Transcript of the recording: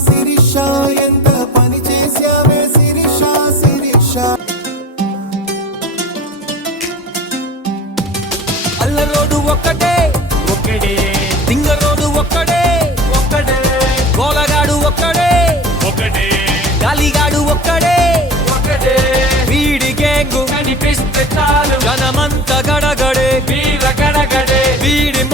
శిరీష ఎంత పని చేసావే శిరీష శిరీష. అల్ల రోడ్డు ఒక్కటే ఒక్కడే దింగ రోడ్డు ఒక్కడే ఒక్కడే గోలగాడు ఒక్కడే ఒకటే గాలిగాడు ఒక్కడే ఒకటే వీడి గ్యాంగు కనిపిస్తే చాలు జనమంత గడగడే వీర గడగడే వీడి